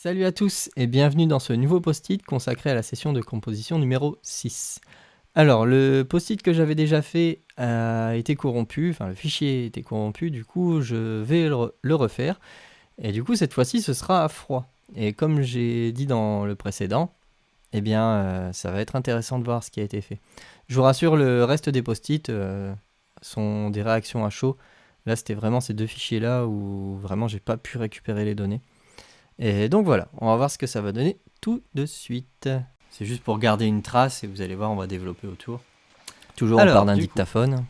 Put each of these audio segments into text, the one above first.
Salut à tous et bienvenue dans ce nouveau post-it consacré à la session de composition numéro 6. Alors, le post-it que j'avais déjà fait a été corrompu, enfin le fichier a été corrompu, du coup je vais le refaire. Et du coup cette fois-ci ce sera à froid. Et comme j'ai dit dans le précédent, eh bien ça va être intéressant de voir ce qui a été fait. Je vous rassure, le reste des post-it sont des réactions à chaud. Là c'était vraiment ces deux fichiers là où vraiment j'ai pas pu récupérer les données. Et donc voilà, on va voir ce que ça va donner tout de suite. C'est juste pour garder une trace et vous allez voir, on va développer autour. Toujours Alors, on part d'un du dictaphone.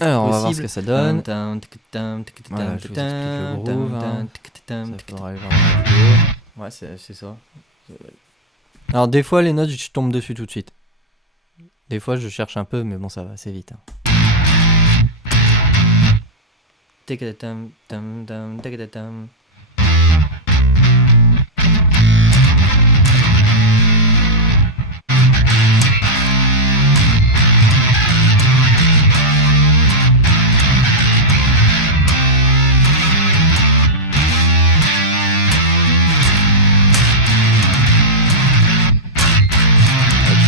Alors on va voir ce que ça donne. Voilà, je vous explique le groove. Ça faudra aller voir dans la vidéo. Ouais, c'est ça. Alors des fois les notes je tombe dessus tout de suite. Des fois je cherche un peu mais bon ça va assez vite.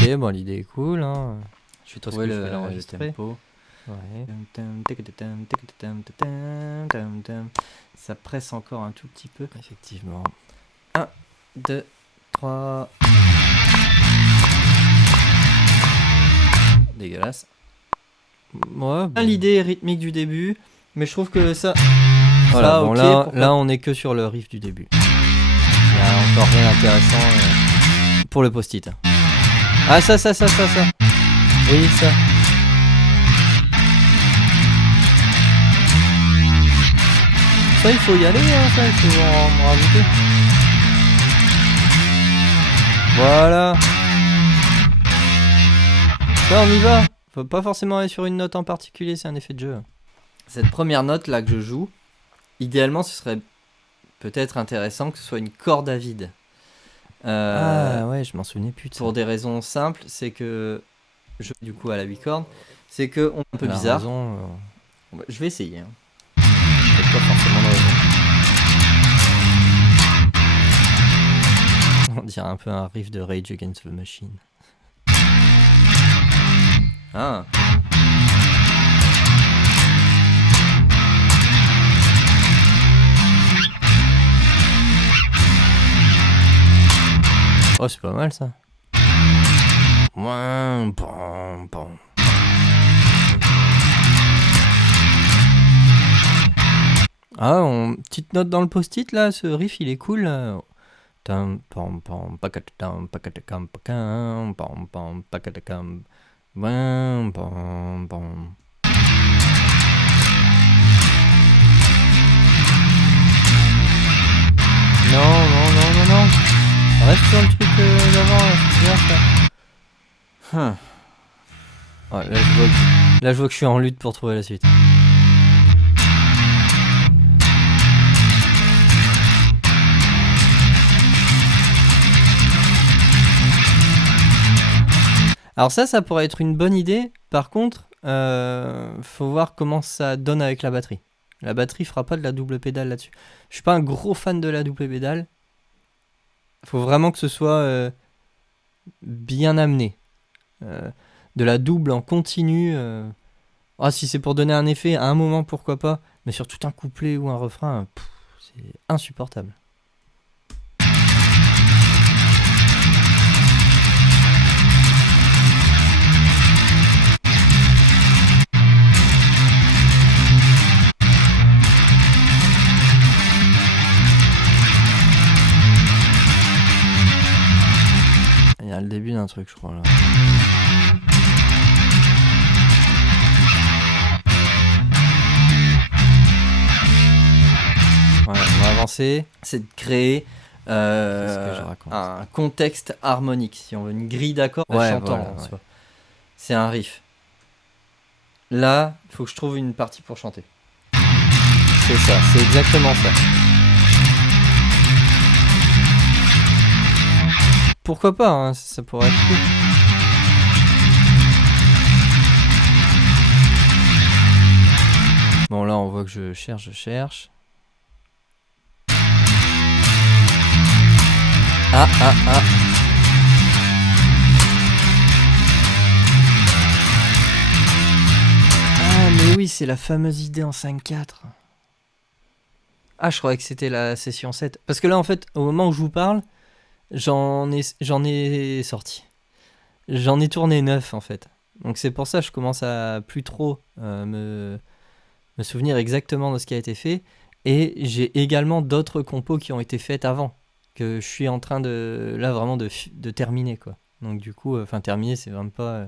Ok, bon l'idée est cool hein. Je vais trouver le tempo. Ouais. Ça presse encore un tout petit peu. Effectivement. 1, 2, 3. Dégueulasse. Ouais, bon. L'idée rythmique du début, mais je trouve que ça... Voilà, ça, bon, okay, là on est que sur le riff du début. Il n'y a encore rien d'intéressant pour le post-it. Ah ça. Oui, ça. Ça il faut y aller, hein, ça il faut en rajouter. Voilà. Ça on y va. Faut pas forcément aller sur une note en particulier, c'est un effet de jeu. Cette première note là que je joue, idéalement ce serait peut-être intéressant que ce soit une corde à vide. Ah ouais, je m'en souvenais plus de ça. Pour des raisons simples, c'est que je joue du coup à la 8 cordes, c'est que on est un peu bizarre. Je vais essayer. Hein. Pas forcément on dirait un peu un riff de Rage Against the Machine. Ah. Oh, c'est pas mal ça. Ah, petite note dans le post-it là, ce riff il est cool. Non, non, reste sur le truc d'avant, c'est bien ça. Ouais, là je vois que je suis en lutte pour trouver la suite. Alors ça pourrait être une bonne idée. Par contre, faut voir comment ça donne avec la batterie. La batterie fera pas de la double pédale là-dessus. Je suis pas un gros fan de la double pédale. Faut vraiment que ce soit bien amené. De la double en continu. Si c'est pour donner un effet à un moment, pourquoi pas. Mais sur tout un couplet ou un refrain, c'est insupportable. Il y a le début d'un truc, je crois, là. Voilà, on va avancer. C'est de créer un contexte harmonique. Si on veut une grille d'accords chantant, voilà, ouais. C'est un riff. Là, il faut que je trouve une partie pour chanter. C'est ça, c'est exactement ça. Pourquoi pas, hein, ça pourrait être cool. je cherche. Ah. Ah, mais oui, c'est la fameuse idée en 5/4. Ah, je croyais que c'était la session 7. Parce que là, en fait, au moment où je vous parle, j'en ai sorti. J'en ai tourné 9, en fait. Donc c'est pour ça que je commence à plus trop me souvenir exactement de ce qui a été fait. Et j'ai également d'autres compos qui ont été faites avant, que je suis en train de, là, vraiment de terminer, quoi. Donc du coup, terminer, c'est vraiment pas...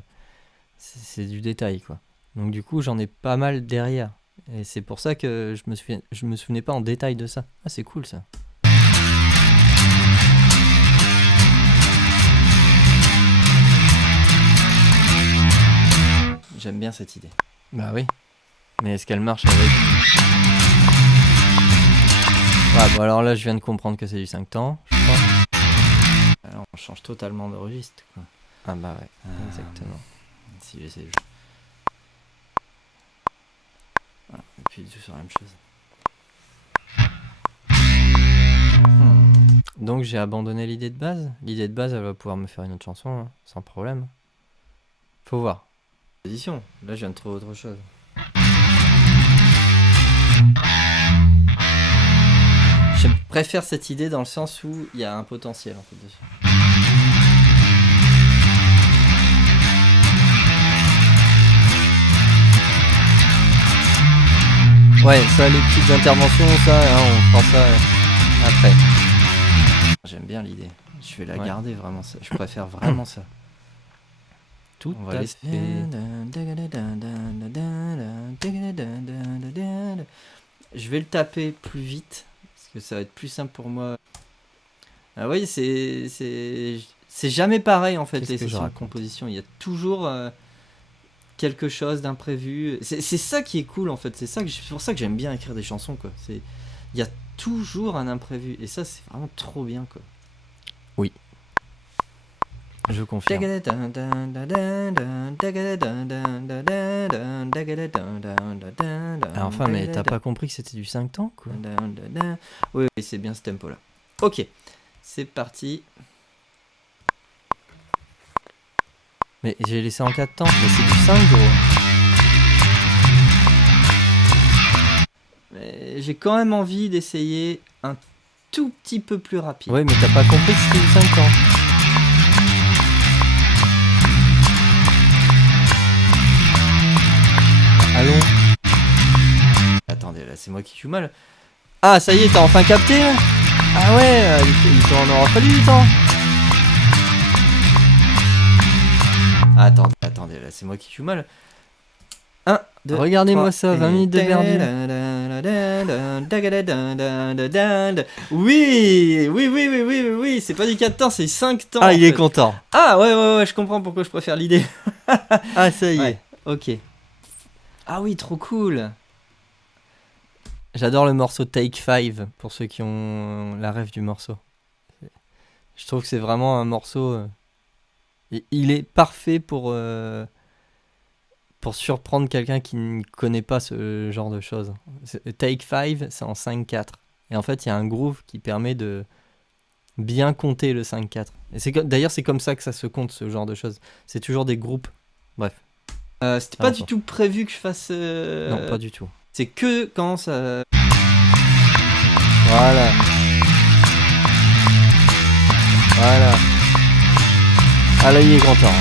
c'est du détail, quoi. Donc du coup, j'en ai pas mal derrière. Et c'est pour ça que je me souvenais pas en détail de ça. Ah, c'est cool, ça. J'aime bien cette idée. Bah oui. Mais est-ce qu'elle marche avec... Ah, bon, alors là, je viens de comprendre que c'est du 5 temps, je crois. Alors, on change totalement de registre, quoi. Ah bah ouais, exactement. Si j'essaie de... Voilà, et puis tout sur la même chose. Donc j'ai abandonné l'idée de base. L'idée de base, elle va pouvoir me faire une autre chanson, hein, sans problème. Faut voir. Édition. Là, je viens de trouver autre chose. Je préfère cette idée dans le sens où il y a un potentiel en fait dessus. Ouais, ça, les petites interventions, ça, hein, on fera ça après. J'aime bien l'idée. Je vais la garder vraiment. Ça. Je préfère vraiment ça. Tout on va laisser. Je vais le taper plus vite parce que ça va être plus simple pour moi. Ah oui, c'est jamais pareil en fait les sessions de composition. Il y a toujours quelque chose d'imprévu. C'est ça qui est cool en fait. C'est pour ça que j'aime bien écrire des chansons quoi. Il y a toujours un imprévu et ça c'est vraiment trop bien quoi. Oui. Je confirme. Ah, enfin, mais t'as pas compris que c'était du 5 temps, quoi. Oui, c'est bien ce tempo-là. Ok, c'est parti. Mais j'ai laissé en 4 temps, mais c'est du 5, gros. Mais j'ai quand même envie d'essayer un tout petit peu plus rapide. Ouais, mais t'as pas compris que c'était du 5 temps. Allons. Attendez, là, c'est moi qui joue mal. Ah, ça y est, t'as enfin capté là. Ah ouais, il t'en aura fallu du temps. Attendez, là, c'est moi qui joue mal. 1, 2, regardez-moi ça, 20 minutes de perdu. Oui, c'est pas du 4 temps, c'est 5 temps. Ah, il est content. Ah, ouais, je comprends pourquoi je préfère l'idée. Ah, ça y est. Ok. Ah oui, trop cool. J'adore le morceau Take 5 pour ceux qui ont la rêve du morceau. Je trouve que c'est vraiment un morceau. Il est parfait pour surprendre quelqu'un qui ne connaît pas ce genre de choses. Take 5, c'est en 5/4. Et en fait, il y a un groove qui permet de bien compter le 5/4. Et d'ailleurs, c'est comme ça que ça se compte, ce genre de choses. C'est toujours des groupes. Bref. C'était pas du tout prévu que je fasse... Non, pas du tout. C'est que quand ça... Voilà. Ah là, il est content.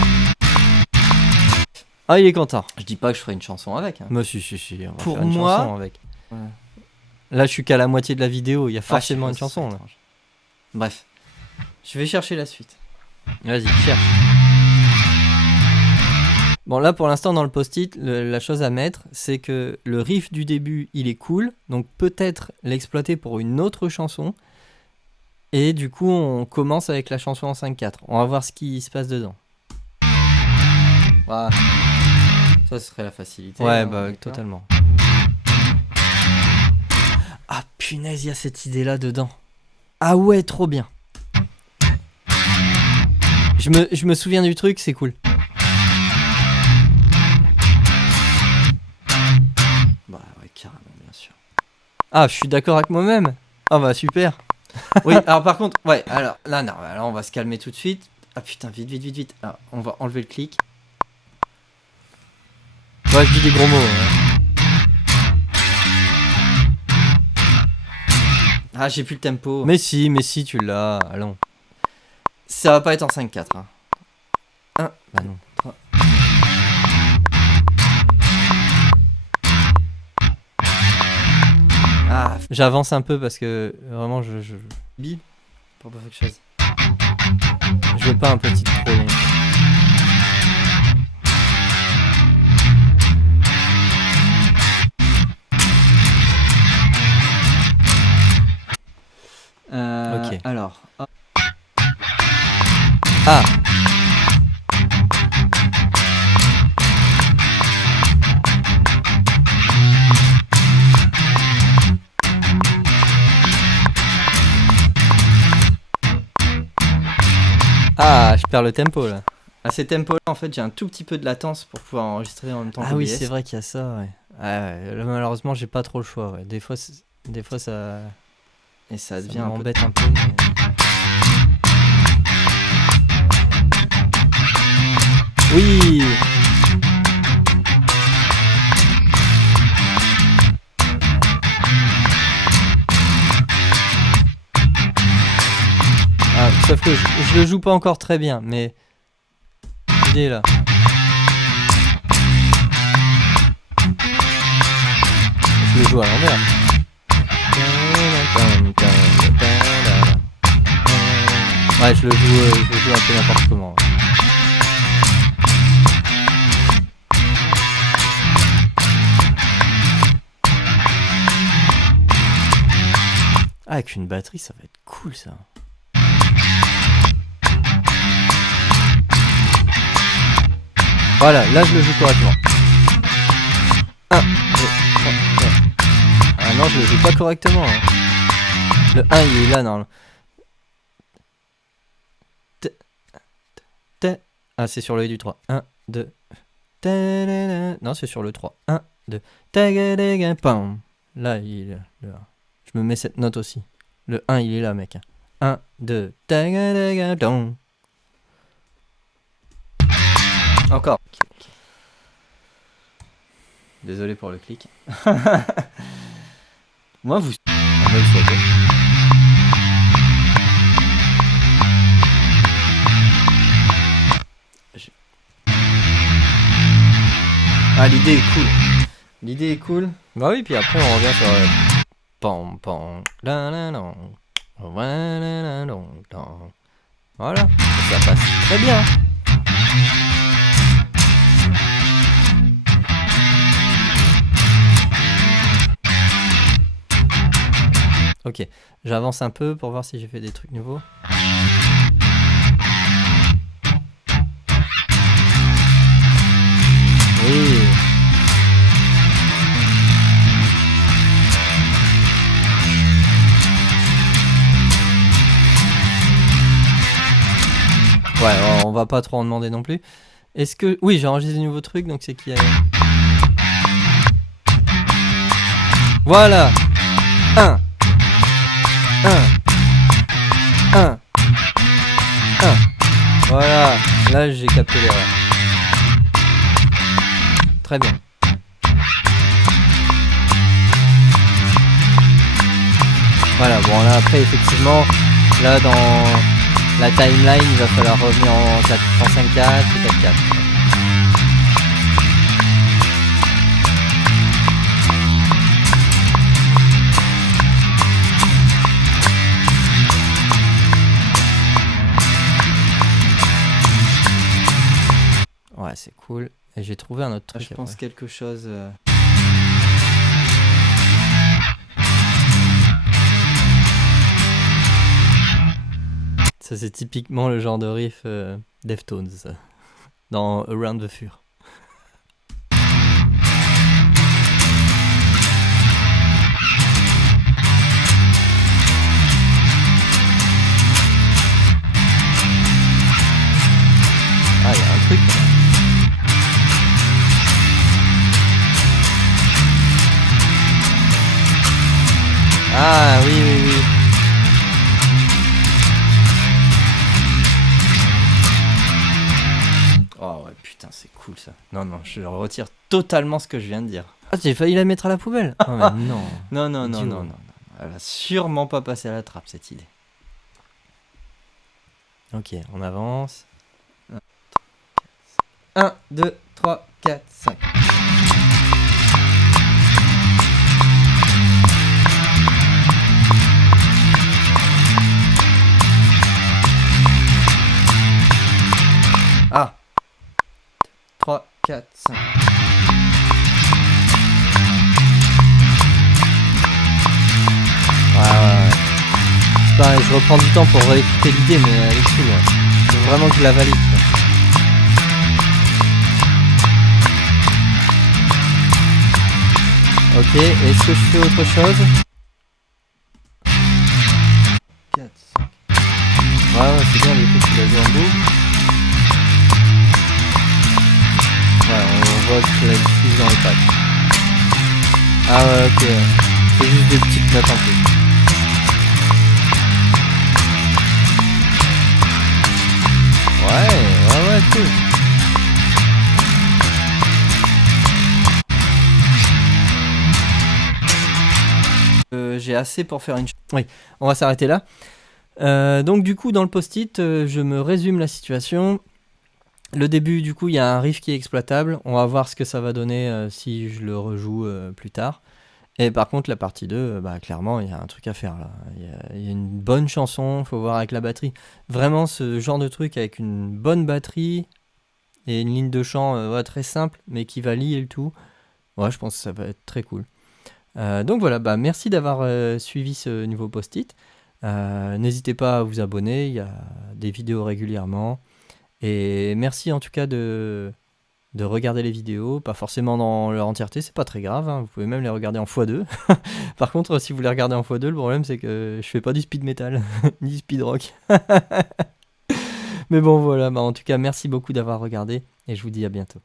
Ah, il est content. Je dis pas que je ferai une chanson avec. Hein. Mais si. On va pour faire une chanson avec. Ouais. Là, je suis qu'à la moitié de la vidéo. Il y a forcément une chanson. Là. Bref. Je vais chercher la suite. Vas-y, cherche. Bon, là, pour l'instant, dans le post-it, la chose à mettre, c'est que le riff du début, il est cool. Donc, peut-être l'exploiter pour une autre chanson. Et du coup, on commence avec la chanson en 5/4. On va voir ce qui se passe dedans. Voilà. Ça, ce serait la facilité. Ouais, bah, totalement. Ah, punaise, il y a cette idée-là dedans. Ah ouais, trop bien. Je me souviens du truc, c'est cool. Bah ouais, carrément, bien sûr. Ah, je suis d'accord avec moi-même. Ah bah super. Oui, alors par contre, ouais, alors là, non, alors on va se calmer tout de suite. Ah putain, vite, vite, vite, vite. Alors, on va enlever le clic. Ouais, je dis des gros mots. Hein. Ah, j'ai plus le tempo. Mais si, tu l'as. Allons. Ça va pas être en 5-4. Hein. 1, bah non. 3. Ah, j'avance un peu parce que vraiment je... Bip pour pas faire quelque chose. Je veux pas un petit trop long. Ok. Alors. Ah. Ah, je perds le tempo là. À ces tempos là, en fait, j'ai un tout petit peu de latence pour pouvoir enregistrer en même temps. Ah oui, c'est vrai qu'il y a ça, ouais. Ouais, là, malheureusement, j'ai pas trop le choix, ouais. Des fois ça... Et ça devient m'embête un peu. Mais... Oui. Ah, sauf que je le joue pas encore très bien, mais... L'idée est là. Je le joue à l'envers. Ouais, je le joue un peu n'importe comment. Ah, avec une batterie, ça va être cool ça. Voilà, là je le joue correctement. 1, 2, 3, 4. Ah non, je le joue pas correctement. Hein. Le 1 il est là, non. Ah, c'est sur le du 3. 1, 2. Non, c'est sur le 3. 1, 2. Là, il est là. Je me mets cette note aussi. Le 1, il est là, mec. 1, 2. Encore. Désolé pour le clic. Moi, vous... Ah, l'idée est cool. L'idée est cool. Bah oui, puis après, on revient sur... Pam, pam, la, la, la. Voilà, ça passe très bien. Ok, j'avance un peu pour voir si j'ai fait des trucs nouveaux. Oui. Ouais, on va pas trop en demander non plus. Est-ce que... Oui, j'ai enregistré des nouveaux trucs, donc c'est qu'il y a... Voilà. 1. 1. Voilà. Là, j'ai capté l'erreur. Très bien. Voilà, bon là après effectivement, là dans la timeline, il va falloir revenir en 5-4 et 4-4. Ouais, c'est cool. Et j'ai trouvé un autre truc. Je pense quelque chose... Ça, c'est typiquement le genre de riff Deftones, ça. Dans Around the Fur. Ah, il y a un truc. Ah oui, oui, oui. Oh ouais, putain, c'est cool ça. Non, non, je retire totalement ce que je viens de dire. Ah, j'ai failli la mettre à la poubelle. Oh, mais non. Non, non, non, Idiot. non, non. Elle va sûrement pas passer à la trappe, cette idée. Ok, on avance. 1, 2, 3, 4, 5. Ah 3, 4, 5. Ouais, ouais, ouais. C'est pareil, je reprends du temps pour réécouter l'idée, mais elle est cool. Ouais. Faut vraiment que je la valide. Quoi. Ok, est-ce que je fais autre chose? 4, 5. Ouais, ouais, c'est bien, du coup, tu l'as joué en boucle. Ouais, on voit que la diffuse dans les pattes. Ah ouais, ok. C'est juste des petites notes en plus. Ouais, cool. J'ai assez pour faire une... Oui, on va s'arrêter là. Donc du coup, dans le post-it, je me résume la situation. Le début, du coup, il y a un riff qui est exploitable. On va voir ce que ça va donner si je le rejoue plus tard. Et par contre, la partie 2, bah, clairement, il y a un truc à faire là. Il y a une bonne chanson, faut voir avec la batterie. Vraiment, ce genre de truc avec une bonne batterie et une ligne de chant ouais, très simple, mais qui va lier le tout. Ouais, je pense que ça va être très cool. Donc voilà, bah, merci d'avoir suivi ce nouveau post-it. N'hésitez pas à vous abonner, il y a des vidéos régulièrement. Et merci en tout cas de regarder les vidéos, pas forcément dans leur entièreté, c'est pas très grave, hein, vous pouvez même les regarder en x2. Par contre, si vous les regardez en x2, le problème c'est que je fais pas du speed metal, ni speed rock. Mais bon voilà, bah, en tout cas merci beaucoup d'avoir regardé et je vous dis à bientôt.